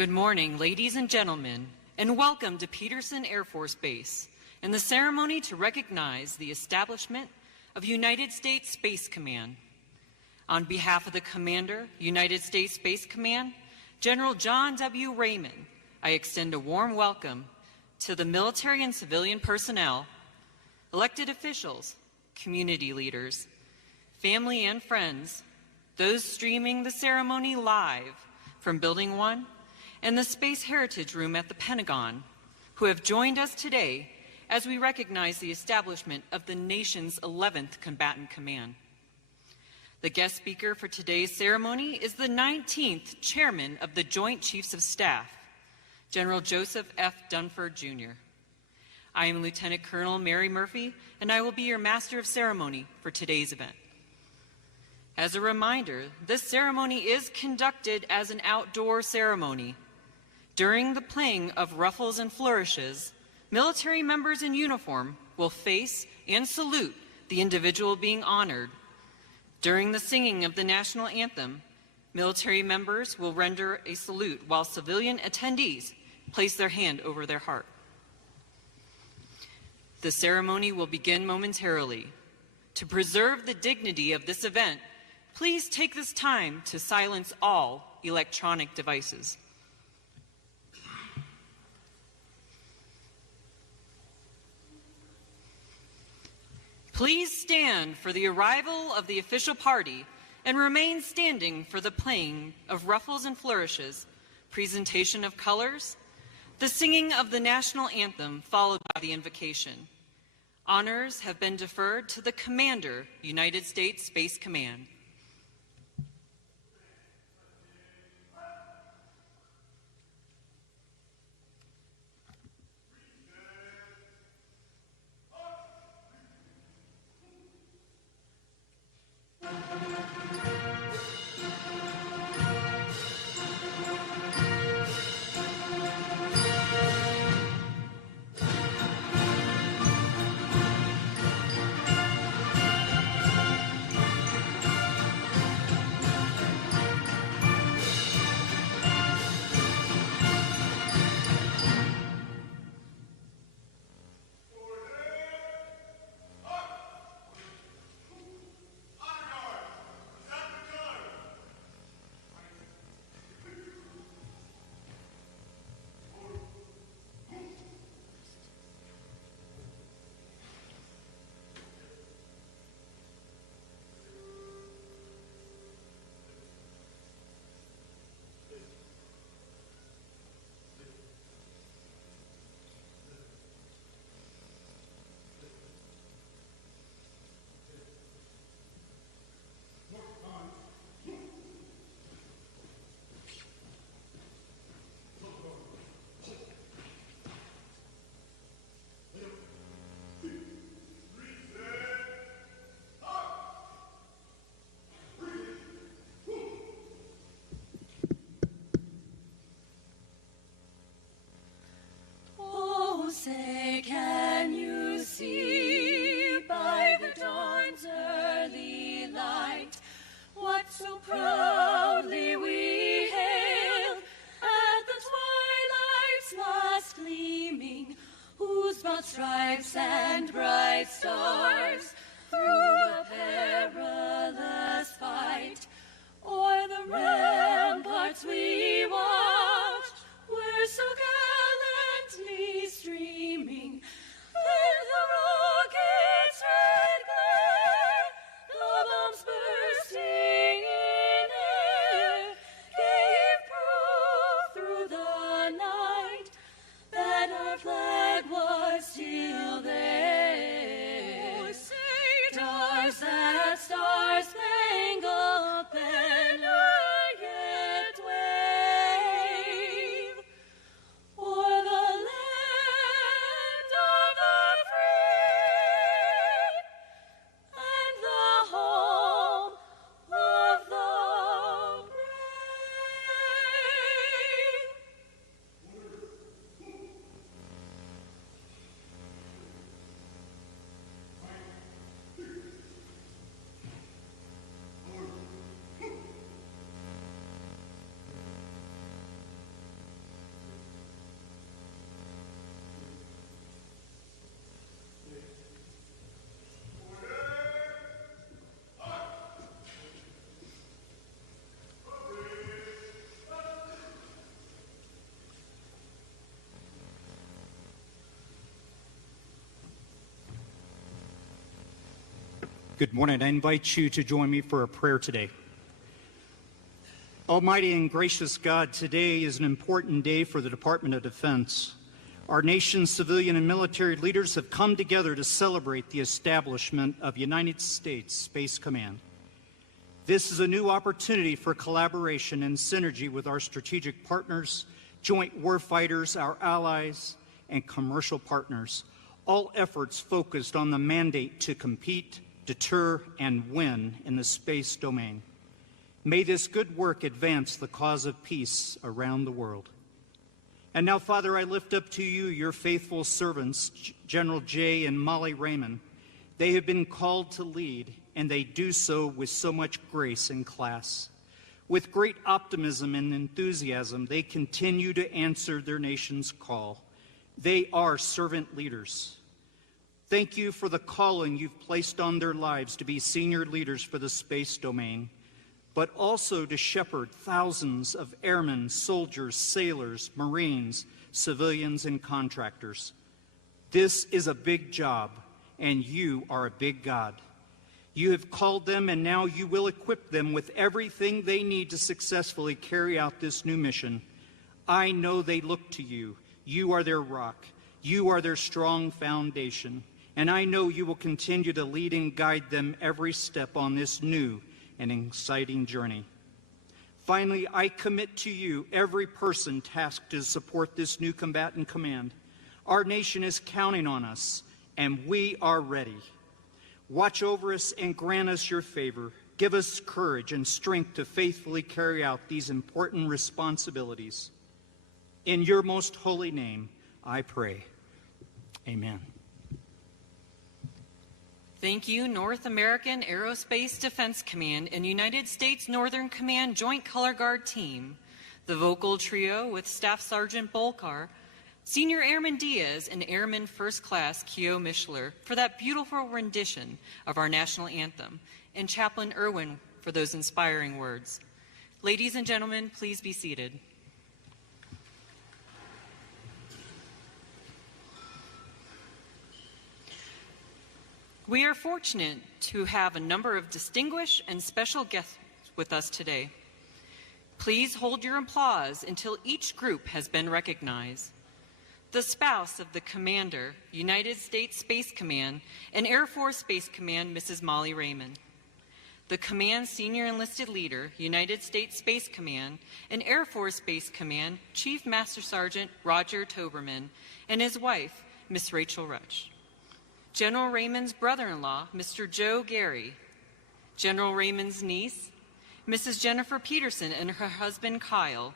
Good morning, ladies and gentlemen, and welcome to Peterson Air Force Base and the ceremony to recognize the establishment of United States Space Command. On behalf of the Commander, United States Space Command, General John W. Raymond, I extend a warm welcome to the military and civilian personnel, elected officials, community leaders, family and friends, those streaming the ceremony live from Building 1 and the Space Heritage Room at the Pentagon, who have joined us today as we recognize the establishment of the nation's 11th Combatant Command. The guest speaker for today's ceremony is the 19th Chairman of the Joint Chiefs of Staff, General Joseph F. Dunford, Jr. I am Lieutenant Colonel Mary Murphy, and I will be your Master of Ceremony for today's event. As a reminder, this ceremony is conducted as an outdoor ceremony. During the playing of ruffles and flourishes, military members in uniform will face and salute the individual being honored. During the singing of the national anthem, military members will render a salute while civilian attendees place their hand over their heart. The ceremony will begin momentarily. To preserve the dignity of this event, please take this time to silence all electronic devices. Please stand for the arrival of the official party and remain standing for the playing of ruffles and flourishes, presentation of colors, the singing of the national anthem followed by the invocation. Honors have been deferred to the Commander, United States Space Command. Say, can you see by the dawn's early light what so proudly we hail at the twilight's last gleaming, whose broad stripes and bright stars through the perilous fight o'er the ramparts we watched were so gallantly streaming, in the rocket's red glare, the bombs bursting in air, gave proof through the night that our flag was still there. Oh, say, stars that star-spangled banner yet wave. Good morning. I invite you to join me for a prayer today. Almighty and gracious God, today is an important day for the Department of Defense. Our nation's civilian and military leaders have come together to celebrate the establishment of United States Space Command. This is a new opportunity for collaboration and synergy with our strategic partners, joint warfighters, our allies, and commercial partners, all efforts focused on the mandate to compete, deter, and win in the space domain. May this good work advance the cause of peace around the world. And now, Father, I lift up to you your faithful servants, General Jay and Molly Raymond. They have been called to lead, and they do so with so much grace and class. With great optimism and enthusiasm, they continue to answer their nation's call. They are servant leaders. Thank you for the calling you've placed on their lives to be senior leaders for the space domain, but also to shepherd thousands of airmen, soldiers, sailors, Marines, civilians, and contractors. This is a big job, and you are a big God. You have called them, and now you will equip them with everything they need to successfully carry out this new mission. I know they look to you. You are their rock. You are their strong foundation. And I know you will continue to lead and guide them every step on this new and exciting journey. Finally, I commit to you every person tasked to support this new combatant command. Our nation is counting on us, and we are ready. Watch over us and grant us your favor. Give us courage and strength to faithfully carry out these important responsibilities. In your most holy name, I pray. Amen. Thank you, North American Aerospace Defense Command and United States Northern Command Joint Color Guard Team, the vocal trio with Staff Sergeant Bolkar, Senior Airman Diaz, and Airman First Class Keo Mishler for that beautiful rendition of our national anthem, and Chaplain Irwin for those inspiring words. Ladies and gentlemen, please be seated. We are fortunate to have a number of distinguished and special guests with us today. Please hold your applause until each group has been recognized. The spouse of the Commander, United States Space Command and Air Force Space Command, Mrs. Molly Raymond. The Command Senior Enlisted Leader, United States Space Command and Air Force Space Command, Chief Master Sergeant Roger Toberman, and his wife, Miss Rachel Rutch. General Raymond's brother-in-law, Mr. Joe Gary. General Raymond's niece, Mrs. Jennifer Peterson, and her husband, Kyle.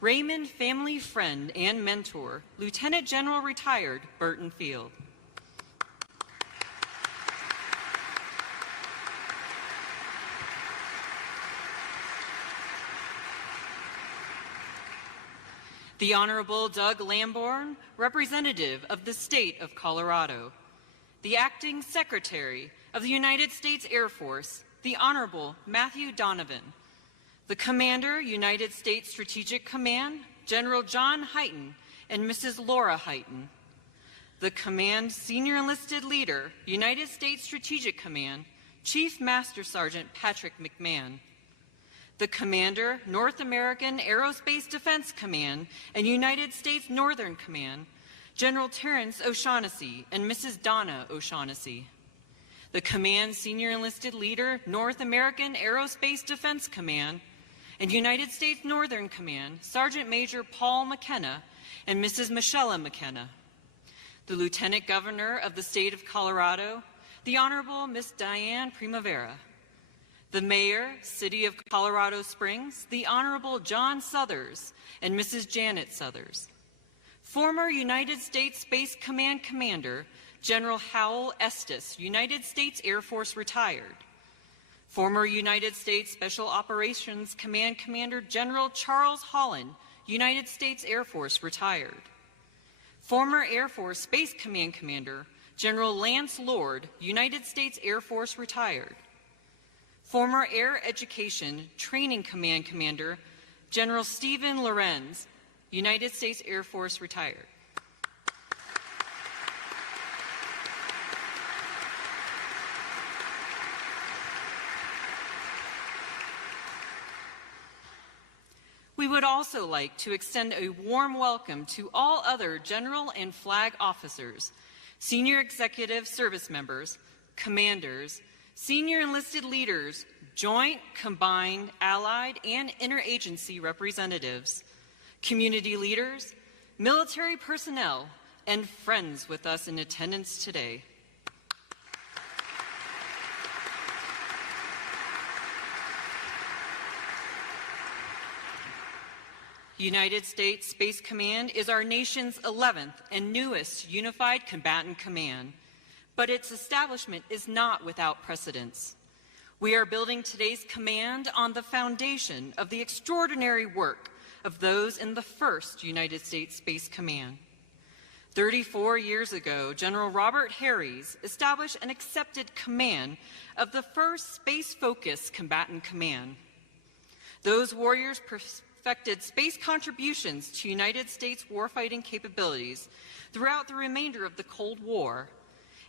Raymond family friend and mentor, Lieutenant General retired Burton Field. The Honorable Doug Lamborn, representative of the state of Colorado. The Acting Secretary of the United States Air Force, the Honorable Matthew Donovan. The Commander, United States Strategic Command, General John Hyten and Mrs. Laura Hyten. The Command Senior Enlisted Leader, United States Strategic Command, Chief Master Sergeant Patrick McMahon. The Commander, North American Aerospace Defense Command and United States Northern Command, General Terrence O'Shaughnessy and Mrs. Donna O'Shaughnessy. The Command Senior Enlisted Leader, North American Aerospace Defense Command and United States Northern Command, Sergeant Major Paul McKenna and Mrs. Michelle McKenna. The Lieutenant Governor of the State of Colorado, the Honorable Miss Diane Primavera. The Mayor, City of Colorado Springs, the Honorable John Suthers and Mrs. Janet Suthers. Former United States Space Command Commander, General Howell Estes, United States Air Force retired. Former United States Special Operations Command Commander, General Charles Holland, United States Air Force retired. Former Air Force Space Command Commander, General Lance Lord, United States Air Force retired. Former Air Education Training Command Commander, General Stephen Lorenz, United States Air Force retired. We would also like to extend a warm welcome to all other general and flag officers, senior executive service members, commanders, senior enlisted leaders, joint, combined, allied, and interagency representatives, community leaders, military personnel, and friends with us in attendance today. United States Space Command is our nation's 11th and newest unified combatant command, but its establishment is not without precedence. We are building today's command on the foundation of the extraordinary work of those in the first United States Space Command. 34 years ago, General Robert Harries established an accepted command of the first space-focused combatant command. Those warriors perfected space contributions to United States warfighting capabilities throughout the remainder of the Cold War.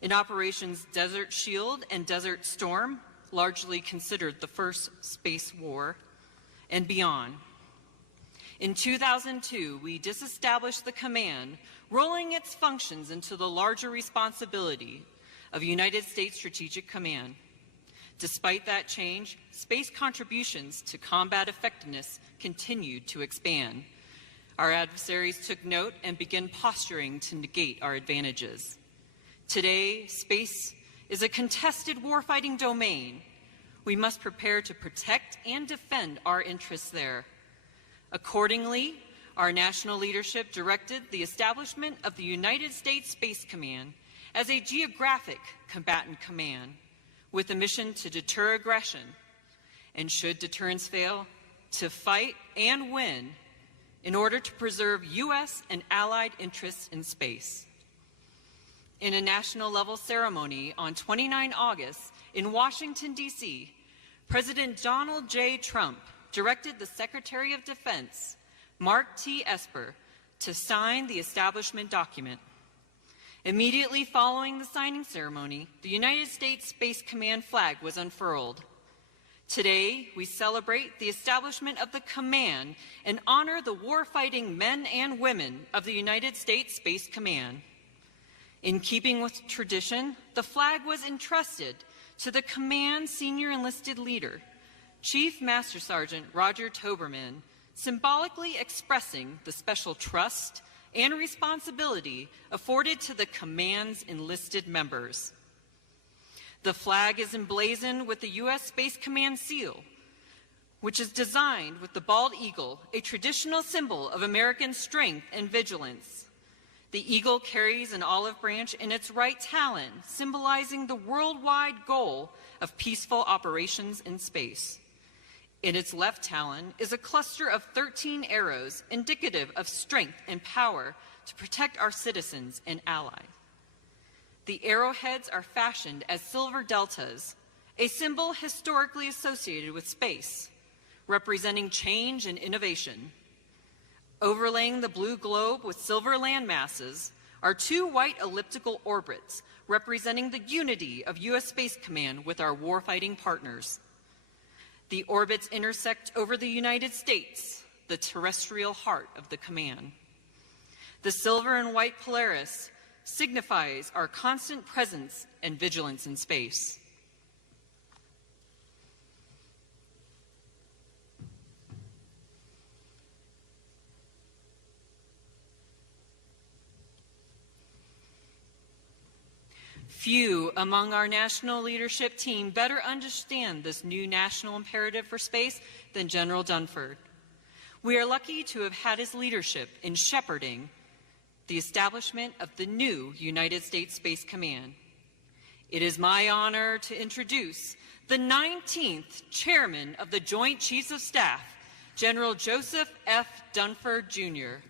In Operations Desert Shield and Desert Storm, largely considered the first space war, and beyond. In 2002, we disestablished the command, rolling its functions into the larger responsibility of United States Strategic Command. Despite that change, space contributions to combat effectiveness continued to expand. Our adversaries took note and began posturing to negate our advantages. Today, space is a contested warfighting domain. We must prepare to protect and defend our interests there. Accordingly, our national leadership directed the establishment of the United States Space Command as a geographic combatant command with a mission to deter aggression, and should deterrence fail, to fight and win in order to preserve U.S. and allied interests in space. In a national-level ceremony on 29 August in Washington, D.C., President Donald J. Trump directed the Secretary of Defense, Mark T. Esper, to sign the establishment document. Immediately following the signing ceremony, the United States Space Command flag was unfurled. Today, we celebrate the establishment of the command and honor the warfighting men and women of the United States Space Command. In keeping with tradition, the flag was entrusted to the command senior enlisted leader, Chief Master Sergeant Roger Toberman, symbolically expressing the special trust and responsibility afforded to the command's enlisted members. The flag is emblazoned with the U.S. Space Command seal, which is designed with the bald eagle, a traditional symbol of American strength and vigilance. The eagle carries an olive branch in its right talon, symbolizing the worldwide goal of peaceful operations in space. In its left talon is a cluster of 13 arrows, indicative of strength and power to protect our citizens and allies. The arrowheads are fashioned as silver deltas, a symbol historically associated with space, representing change and innovation. Overlaying the blue globe with silver land masses are two white elliptical orbits, representing the unity of U.S. Space Command with our warfighting partners. The orbits intersect over the United States, the terrestrial heart of the command. The silver and white Polaris signifies our constant presence and vigilance in space. Few among our national leadership team better understand this new national imperative for space than General Dunford. We are lucky to have had his leadership in shepherding the establishment of the new United States Space Command. It is my honor to introduce the 19th Chairman of the Joint Chiefs of Staff, General Joseph F. Dunford, Jr.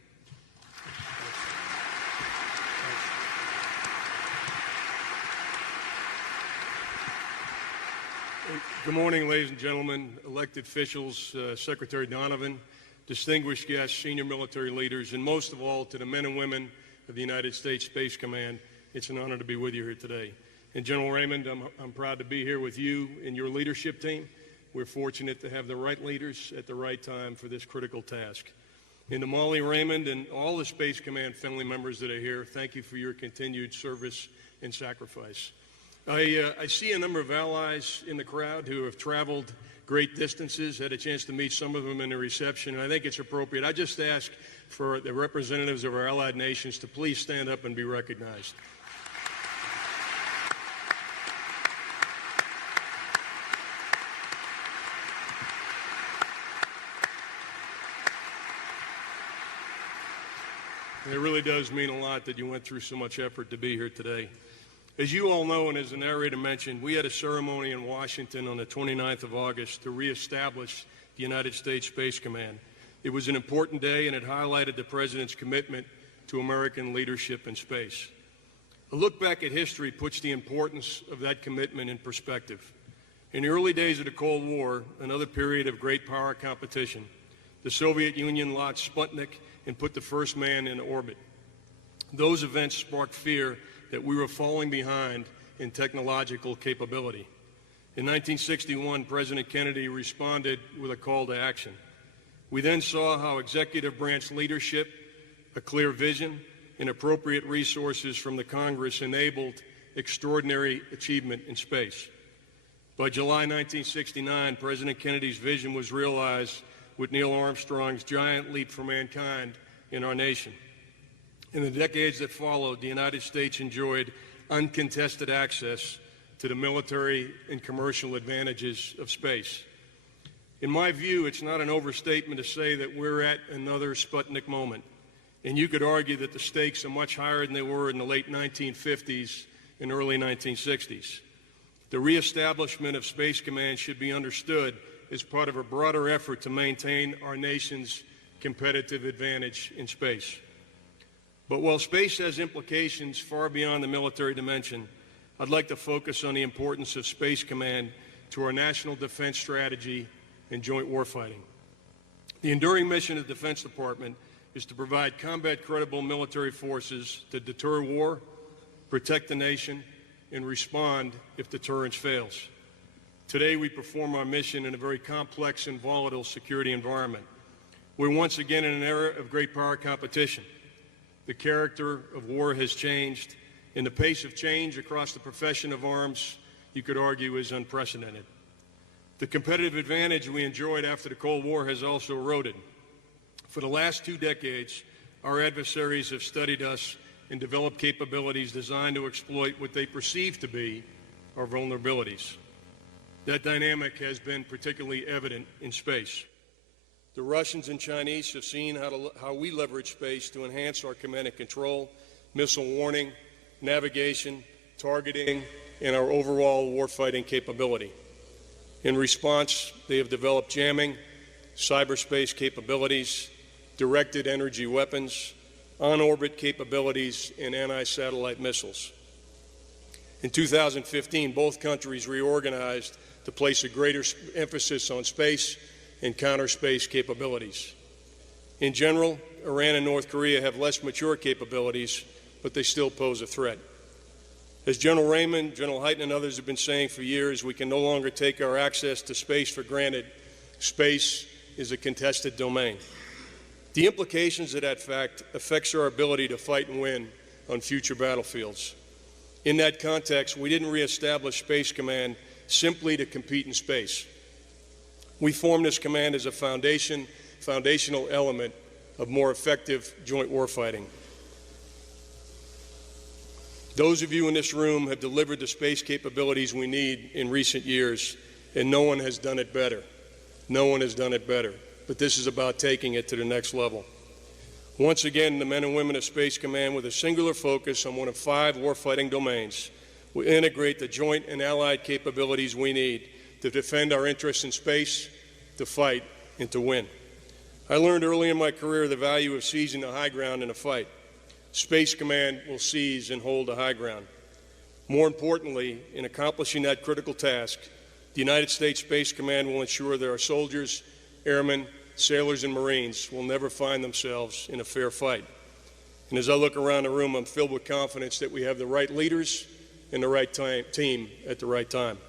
Good morning, ladies and gentlemen, elected officials, Secretary Donovan, distinguished guests, senior military leaders, and most of all to the men and women of the United States Space Command. It's an honor to be with you here today. And General Raymond, I'm proud to be here with you and your leadership team. we're fortunate to have the right leaders at the right time for this critical task. And to Molly Raymond and all the Space Command family members that are here, thank you for your continued service and sacrifice. I see a number of allies in the crowd who have traveled great distances, had a chance to meet some of them in the reception, and I think it's appropriate. I just ask for the representatives of our allied nations to please stand up and be recognized. It really does mean a lot that you went through so much effort to be here today. As you all know, and as the narrator mentioned, we had a ceremony in Washington on the 29th of August to reestablish the United States Space Command. It was an important day, and it highlighted the President's commitment to American leadership in space. A look back at history puts the importance of that commitment in perspective. In the early days of the Cold War, another period of great power competition, the Soviet Union launched Sputnik and put the first man in orbit. Those events sparked fear that we were falling behind in technological capability. In 1961, President Kennedy responded with a call to action. We then saw how executive branch leadership, a clear vision, and appropriate resources from the Congress enabled extraordinary achievement in space. By July 1969, President Kennedy's vision was realized with Neil Armstrong's giant leap for mankind in our nation. In the decades that followed, the United States enjoyed uncontested access to the military and commercial advantages of space. In my view, it's not an overstatement to say that we're at another Sputnik moment, and you could argue that the stakes are much higher than they were in the late 1950s and early 1960s. The reestablishment of Space Command should be understood as part of a broader effort to maintain our nation's competitive advantage in space. But while space has implications far beyond the military dimension, I'd like to focus on the importance of Space Command to our national defense strategy and joint warfighting. The enduring mission of the Defense Department is to provide combat-credible military forces to deter war, protect the nation, and respond if deterrence fails. Today, we perform our mission in a very complex and volatile security environment. We're once again in an era of great power competition. The character of war has changed, and the pace of change across the profession of arms, you could argue, is unprecedented. The competitive advantage we enjoyed after the Cold War has also eroded. For the last 2 decades, our adversaries have studied us and developed capabilities designed to exploit what they perceive to be our vulnerabilities. That dynamic has been particularly evident in space. The Russians and Chinese have seen how we leverage space to enhance our command and control, missile warning, navigation, targeting, and our overall warfighting capability. In response, they have developed jamming, cyberspace capabilities, directed energy weapons, on-orbit capabilities, and anti-satellite missiles. In 2015, both countries reorganized to place a greater emphasis on space and counter-space capabilities. In general, Iran and North Korea have less mature capabilities, but they still pose a threat. As General Raymond, General Hyten, and others have been saying for years, we can no longer take our access to space for granted. Space is a contested domain. The implications of that fact affects our ability to fight and win on future battlefields. In that context, we didn't reestablish Space Command simply to compete in space. We formed this command as a foundational element of more effective joint warfighting. Those of you in this room have delivered the space capabilities we need in recent years, and no one has done it better. No one has done it better. But this is about taking it to the next level. Once again, the men and women of Space Command, with a singular focus on one of 5 warfighting domains, will integrate the joint and allied capabilities we need to defend our interests in space, to fight, and to win. I learned early in my career the value of seizing the high ground in a fight. Space Command will seize and hold the high ground. More importantly, in accomplishing that critical task, the United States Space Command will ensure that our soldiers, airmen, sailors, and Marines will never find themselves in a fair fight. And as I look around the room, I'm filled with confidence that we have the right leaders and the right team at the right time.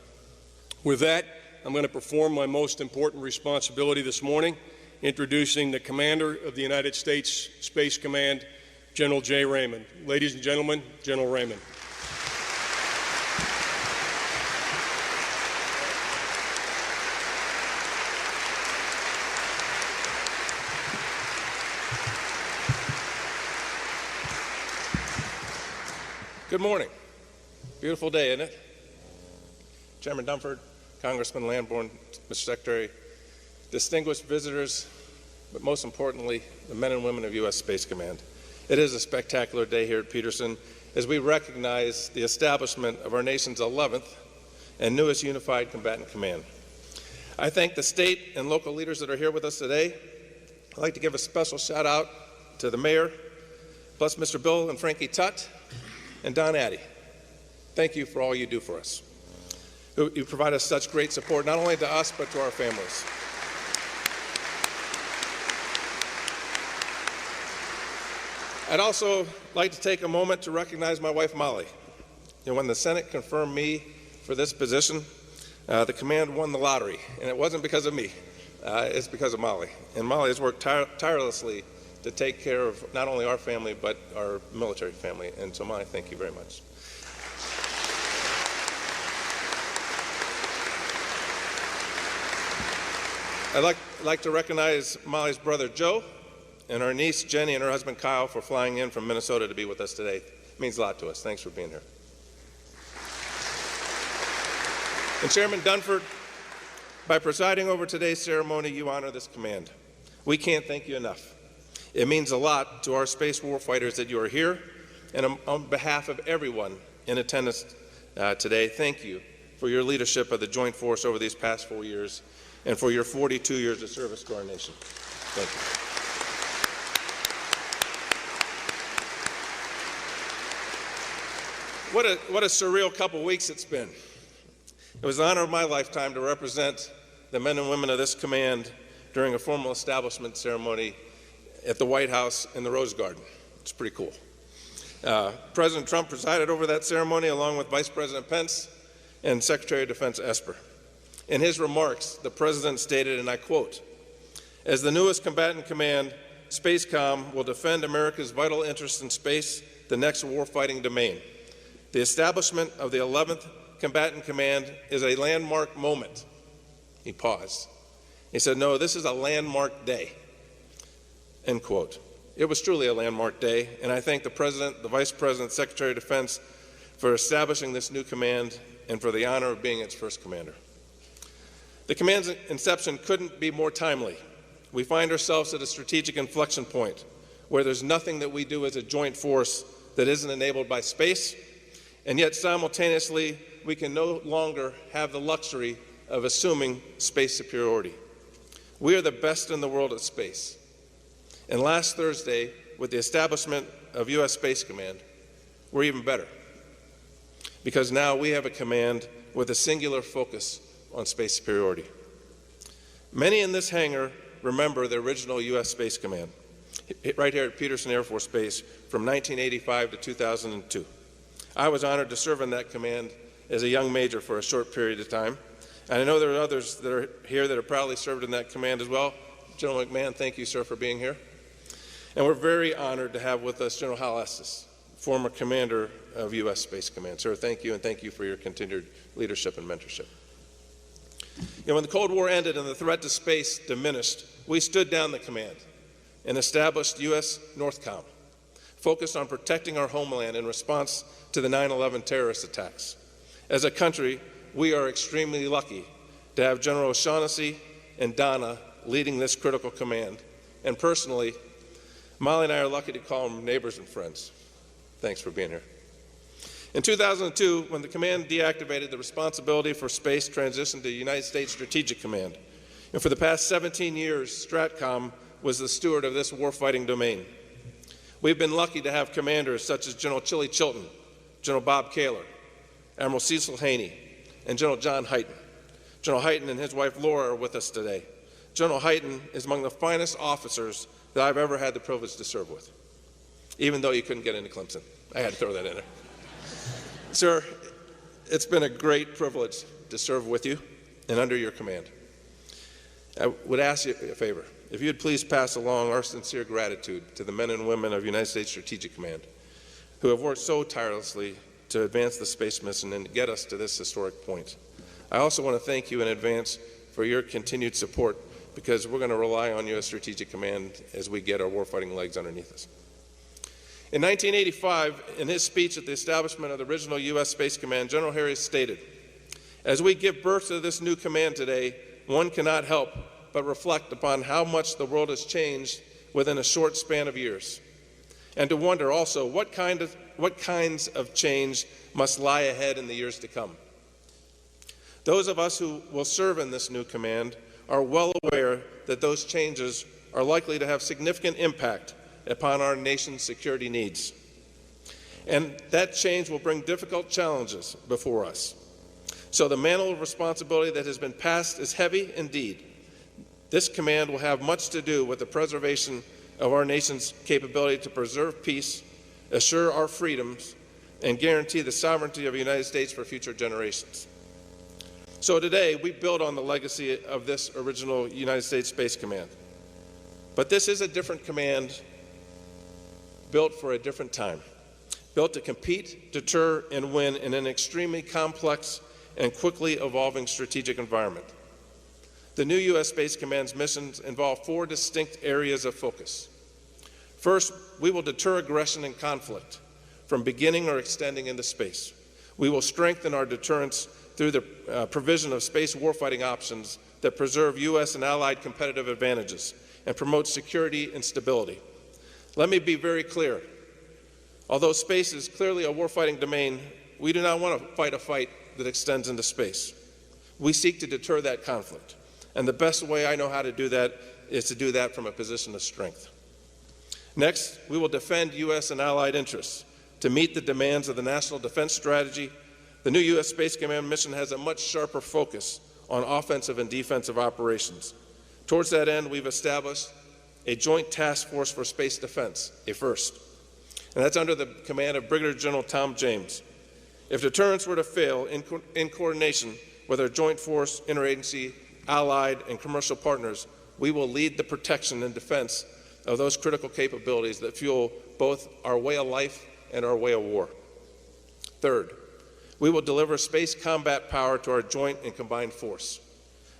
With that, I'm going to perform my most important responsibility this morning, introducing the Commander of the United States Space Command, General J. Raymond. Ladies and gentlemen, General Raymond. Good morning. Beautiful day, isn't it? Chairman Dunford, Congressman Lamborn, Mr. Secretary, distinguished visitors, but most importantly, the men and women of U.S. Space Command. It is a spectacular day here at Peterson as we recognize the establishment of our nation's 11th and newest unified combatant command. I thank the state and local leaders that are here with us today. I'd like to give a special shout out to the mayor, plus Mr. Bill and Frankie Tutt, and Don Addy. Thank you for all you do for us. You provide us such great support, not only to us, but to our families. I'd also like to take a moment to recognize my wife, Molly. When the Senate confirmed me for this position, the command won the lottery, and it wasn't because of me. It's because of Molly. And Molly has worked tirelessly to take care of not only our family, but our military family. And so, Molly, thank you very much. I'd like to recognize Molly's brother, Joe, and our niece, Jenny, and her husband, Kyle, for flying in from Minnesota to be with us today. It means a lot to us. Thanks for being here. And Chairman Dunford, by presiding over today's ceremony, you honor this command. We can't thank you enough. It means a lot to our space warfighters that you are here, and on behalf of everyone in attendance today, thank you for your leadership of the Joint Force over these past 4 years, and for your 42 years of service to our nation. Thank you. What a surreal couple weeks it's been. It was the honor of my lifetime to represent the men and women of this command during a formal establishment ceremony at the White House in the Rose Garden. It's pretty cool. President Trump presided over that ceremony along with Vice President Pence and Secretary of Defense Esper. In his remarks, the President stated, and I quote, "As the newest combatant command, SPACECOM will defend America's vital interest in space, the next warfighting domain. The establishment of the 11th Combatant Command is a landmark moment." He paused. He said, "No, this is a landmark day." End quote. It was truly a landmark day, and I thank the President, the Vice President, Secretary of Defense for establishing this new command and for the honor of being its first commander. The command's inception couldn't be more timely. We find ourselves at a strategic inflection point where there's nothing that we do as a joint force that isn't enabled by space, and yet simultaneously we can no longer have the luxury of assuming space superiority. We are the best in the world at space. And last Thursday, with the establishment of U.S. Space Command, we're even better, because now we have a command with a singular focus on space superiority. Many in this hangar remember the original U.S. Space Command, right here at Peterson Air Force Base from 1985 to 2002. I was honored to serve in that command as a young major for a short period of time. And I know there are others that are here that have proudly served in that command as well. General McMahon, thank you, sir, for being here. And we're very honored to have with us General Hal Estes, former commander of U.S. Space Command. Sir, thank you, and thank you for your continued leadership and mentorship. When the Cold War ended and the threat to space diminished, we stood down the command and established U.S. NORTHCOM, focused on protecting our homeland in response to the 9/11 terrorist attacks. As a country, we are extremely lucky to have General O'Shaughnessy and Donna leading this critical command. And personally, Molly and I are lucky to call them neighbors and friends. Thanks for being here. In 2002, when the command deactivated, the responsibility for space transitioned to United States Strategic Command. And for the past 17 years, STRATCOM was the steward of this warfighting domain. We've been lucky to have commanders such as General Chili Chilton, General Bob Kaler, Admiral Cecil Haney, and General John Hyten. General Hyten and his wife Laura are with us today. General Hyten is among the finest officers that I've ever had the privilege to serve with, even though you couldn't get into Clemson. I had to throw that in there. Sir, it's been a great privilege to serve with you. and under your command. I would ask you a favor. If you would please pass along our sincere gratitude to the men and women of United States Strategic Command who have worked so tirelessly to advance the space mission and get us to this historic point. I also want to thank you in advance for your continued support, because we're going to rely on U.S. Strategic Command as we get our warfighting legs underneath us. In 1985, in his speech at the establishment of the original U.S. Space Command, General Harries stated, "As we give birth to this new command today, one cannot help but reflect upon how much the world has changed within a short span of years, and to wonder also what kinds of change must lie ahead in the years to come. Those of us who will serve in this new command are well aware that those changes are likely to have significant impact upon our nation's security needs. And that change will bring difficult challenges before us. So the mantle of responsibility that has been passed is heavy indeed. This command will have much to do with the preservation of our nation's capability to preserve peace, assure our freedoms, and guarantee the sovereignty of the United States for future generations. So today, we build on the legacy of this original United States Space Command. But this is a different command built for a different time, built to compete, deter, and win in an extremely complex and quickly evolving strategic environment. The new U.S. Space Command's missions involve 4 distinct areas of focus. First, we will deter aggression and conflict from beginning or extending into space. We will strengthen our deterrence through the provision of space warfighting options that preserve U.S. and allied competitive advantages and promote security and stability. Let me be very clear. Although space is clearly a warfighting domain, we do not want to fight a fight that extends into space. We seek to deter that conflict. And the best way I know how to do that is to do that from a position of strength. Next, we will defend U.S. and allied interests. To meet the demands of the National Defense Strategy, the new U.S. Space Command mission has a much sharper focus on offensive and defensive operations. Towards that end, we've established a Joint Task Force for Space Defense, a first. And that's under the command of Brigadier General Tom James. If deterrence were to fail in coordination with our joint force, interagency, allied, and commercial partners, we will lead the protection and defense of those critical capabilities that fuel both our way of life and our way of war. Third, we will deliver space combat power to our joint and combined force.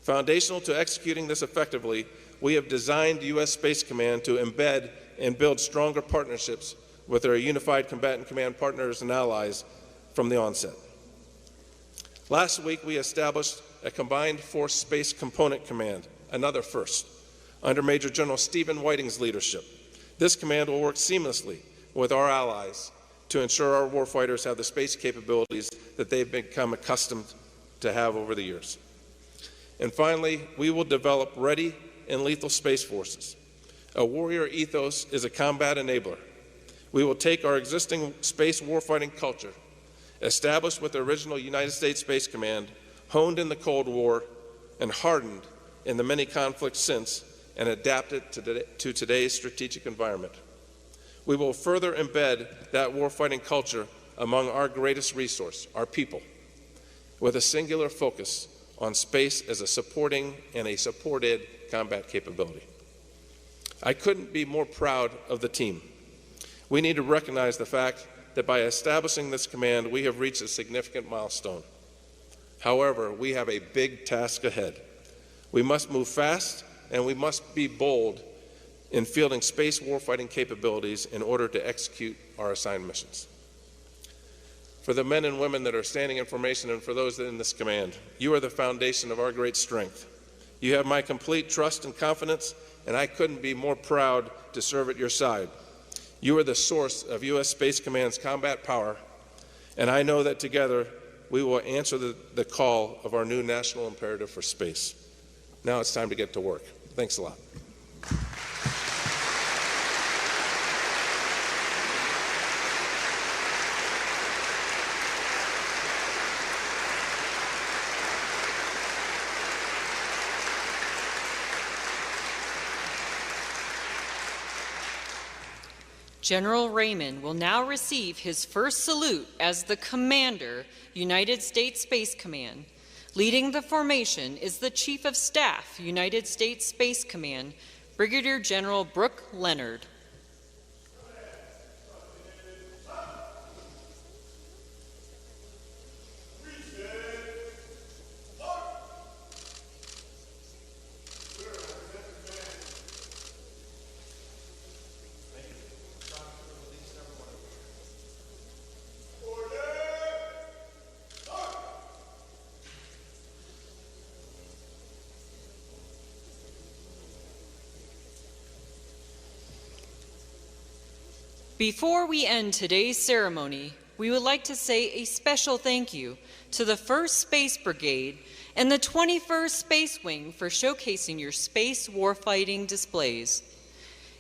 Foundational to executing this effectively, we have designed U.S. Space Command to embed and build stronger partnerships with our unified combatant command partners and allies from the onset. Last week, we established a Combined Force Space Component Command, another first, under Major General Stephen Whiting's leadership. This command will work seamlessly with our allies to ensure our warfighters have the space capabilities that they've become accustomed to have over the years. And finally, we will develop ready and lethal space forces. A warrior ethos is a combat enabler. We will take our existing space warfighting culture, established with the original United States Space Command, honed in the Cold War, and hardened in the many conflicts since, and adapt it to today's strategic environment. We will further embed that warfighting culture among our greatest resource, our people, with a singular focus on space as a supporting and a supported combat capability. I couldn't be more proud of the team. We need to recognize the fact that by establishing this command, we have reached a significant milestone. However, we have a big task ahead. We must move fast, and we must be bold in fielding space warfighting capabilities in order to execute our assigned missions. For the men and women that are standing in formation and for those in this command, you are the foundation of our great strength. You have my complete trust and confidence, and I couldn't be more proud to serve at your side. You are the source of U.S. Space Command's combat power, and I know that together we will answer the call of our new national imperative for space. Now it's time to get to work. Thanks a lot. General Raymond will now receive his first salute as the Commander, United States Space Command. Leading the formation is the Chief of Staff, United States Space Command, Brigadier General Brooke Leonard. Before we end today's ceremony, we would like to say a special thank you to the 1st Space Brigade and the 21st Space Wing for showcasing your space warfighting displays.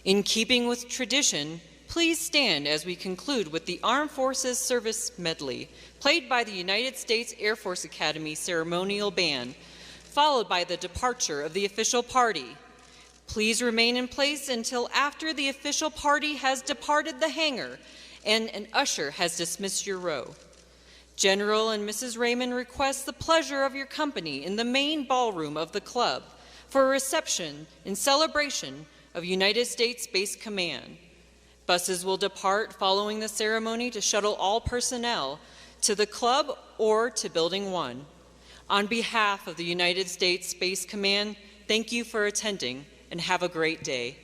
In keeping with tradition, please stand as we conclude with the Armed Forces Service Medley, played by the United States Air Force Academy Ceremonial Band, followed by the departure of the official party. Please remain in place until after the official party has departed the hangar and an usher has dismissed your row. General and Mrs. Raymond request the pleasure of your company in the main ballroom of the club for a reception in celebration of United States Space Command. Buses will depart following the ceremony to shuttle all personnel to the club or to Building 1. On behalf of the United States Space Command, thank you for attending and have a great day.